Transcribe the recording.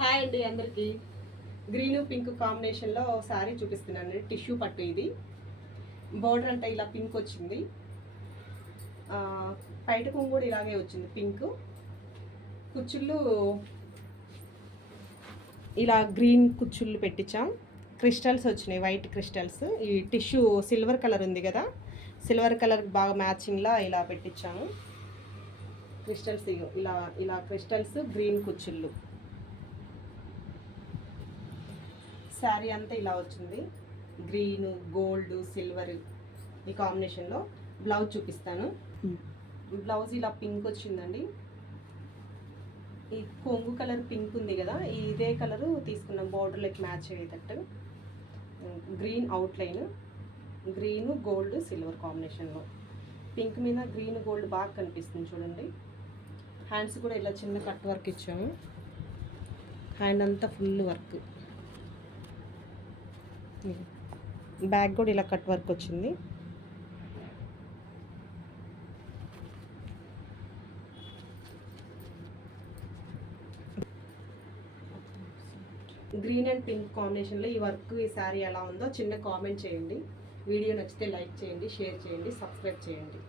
Hi అండి అందరికీ. Green pink కాంబినేషన్లో శారీ చూపిస్తున్నాను. టిష్యూ పట్టు ఇది. బోర్డర్ అంటే ఇలా పింక్ వచ్చింది. పైట కొంగు కూడా ఇలాగే వచ్చింది పింక్. కుచ్చుళ్ళు ఇలా గ్రీన్ కుచ్చుళ్ళు పెట్టించాం. క్రిస్టల్స్ వచ్చినాయి, వైట్ క్రిస్టల్స్. ఈ టిష్యూ సిల్వర్ కలర్ ఉంది కదా, సిల్వర్ కలర్ బాగా మ్యాచింగ్లా ఇలా పెట్టించాము. క్రిస్టల్స్ ఇలా ఇలా క్రిస్టల్స్, గ్రీన్ కుచ్చుళ్ళు. శారీ అంతా ఇలా వచ్చింది. గ్రీన్, గోల్డ్, సిల్వర్ ఈ కాంబినేషన్లో. బ్లౌజ్ చూపిస్తాను. బ్లౌజ్ ఇలా పింక్ వచ్చిందండి. ఈ కొంగు కలర్ పింక్ ఉంది కదా, ఇదే కలరు తీసుకున్నాం బార్డర్లోకి మ్యాచ్ అయ్యేటట్టు. Green outline, green, gold, silver కాంబినేషన్లో. పింక్ మీద గ్రీన్, గోల్డ్ బాగా కనిపిస్తుంది చూడండి. హ్యాండ్స్ కూడా ఇలా చిన్న కట్ వర్క్ ఇచ్చాము. హ్యాండ్ అంతా ఫుల్ వర్క్. బ్యాక్ కూడా ఇలా కట్ వర్క్ వచ్చింది. గ్రీన్ అండ్ పింక్ కాంబినేషన్లో ఈ వర్క్, ఈ శారీ ఎలా ఉందో చిన్న కామెంట్ చేయండి. వీడియో నచ్చితే లైక్ చేయండి, షేర్ చేయండి, సబ్స్క్రైబ్ చేయండి.